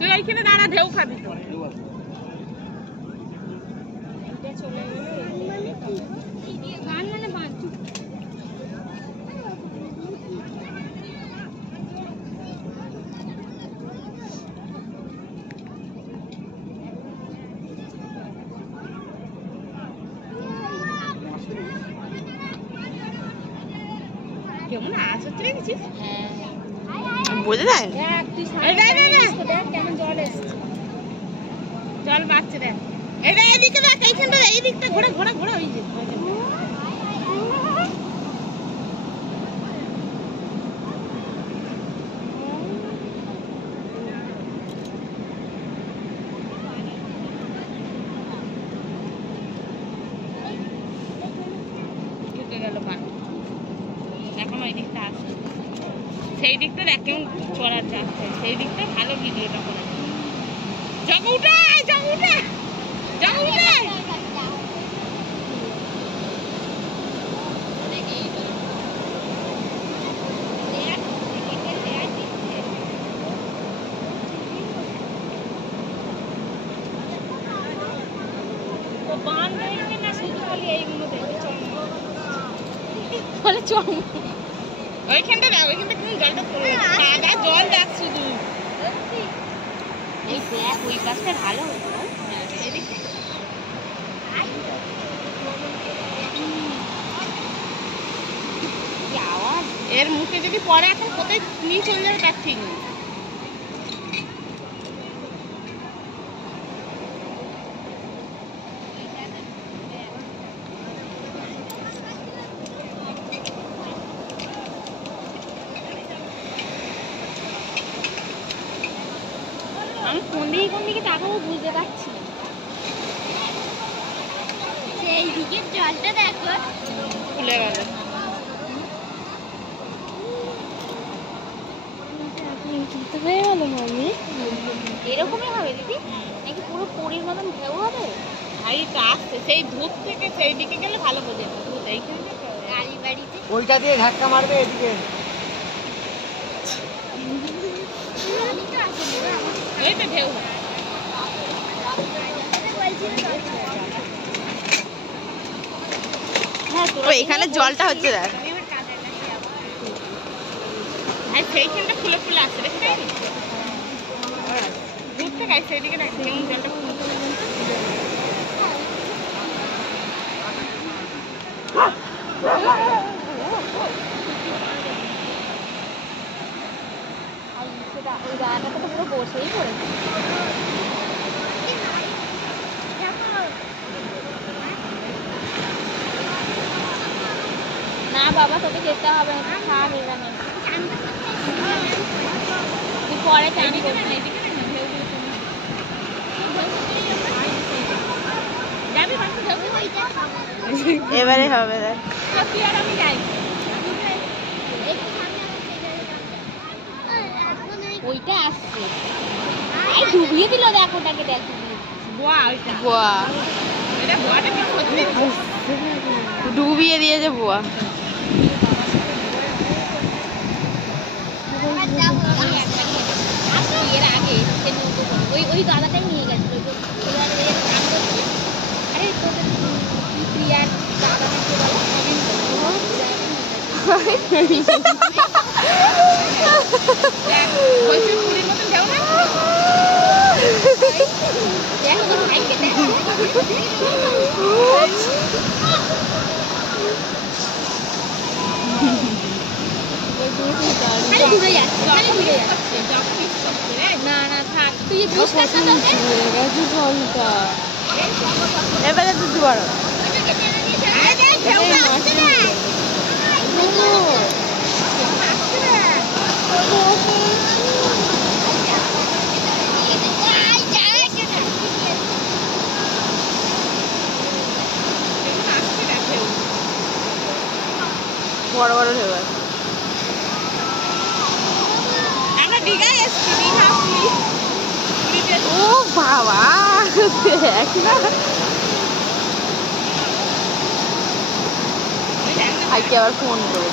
তুই ওইখানে দাঁড়া, ঢেউ খাবি তো। কেমন আওয়াজ হচ্ছে দেখেছিস? বোঝা যায় কেমন জল এসছে, জল বাড়ছে দেখ। এটা এদিকে দেখ, এইখানটা এই দিকটা ঘোরা ঘোরা ঘোরা ওই যে ঢুকে গেল পানি। এখন ওই দিকটা আসে, সেই দিকটা দেখেন চড়ার যাচ্ছে, সেই দিকটা ভালো ভিডিওটা করে। জগা উঠে জগা উঠে জগা উঠে। বান দেখবে না, শুধু খালি এইগুলো দেখবে বলে চম। ওইখানটা দেখ, ওইখানটা কিন্তু জলটা পড়ে সাদা জল দেখ শুধু। এই দেখ ওই পাশটা ভালো হতো। আওয়াজ এর মুখে যদি পড়ে এখন কোথায় নিয়ে চলে যাবে তার ঠিক নেই। আমি কোন দিকে তাকাবো বুঝতে পারছি না। সেই দিকের জলটা দেখো খুলে গেল। হয়ে গেল মামি, এরকমই হবে দিদি নাকি পুরো পুরীর মতন ঢেউ হবে? হাইটা আসছে সেই ধূপ থেকে সেই দিকে গেলে ভালো বোঝে। ধূপ এইখানে গাড়ি বাড়িতে ওইটা দিয়ে ধাক্কা মারবে এদিকে। এই তো ঢেউ এখানে জলটা হচ্ছে দেখ, সেইখানটা ফুলে ফুলে আসছে দেখতে দূর থেকে সেইদিকে জলটা ফুলে ফুলে ওই জায়গাটা তো পুরো বসেই পড়েছে। না বাবা তোকে যেতে হবে না, খাওয়া এখানে তুই পরে চান করবি। এবারে হবে দেখ। আমি যাই, ওইটা আসছে ডুবিয়ে দিল দেখ ওটাকে, দেখ ডুবিয়ে দিয়েছে বুয়া। এর আগে ওই দাদাটাই নিয়ে গেছিল। আরে প্রিয়ার দাদা না না থাক তুই এবারে তো দুবার বড় বড় ঢেউ আছে। ও বাবা ভাইকে আবার ফোন করে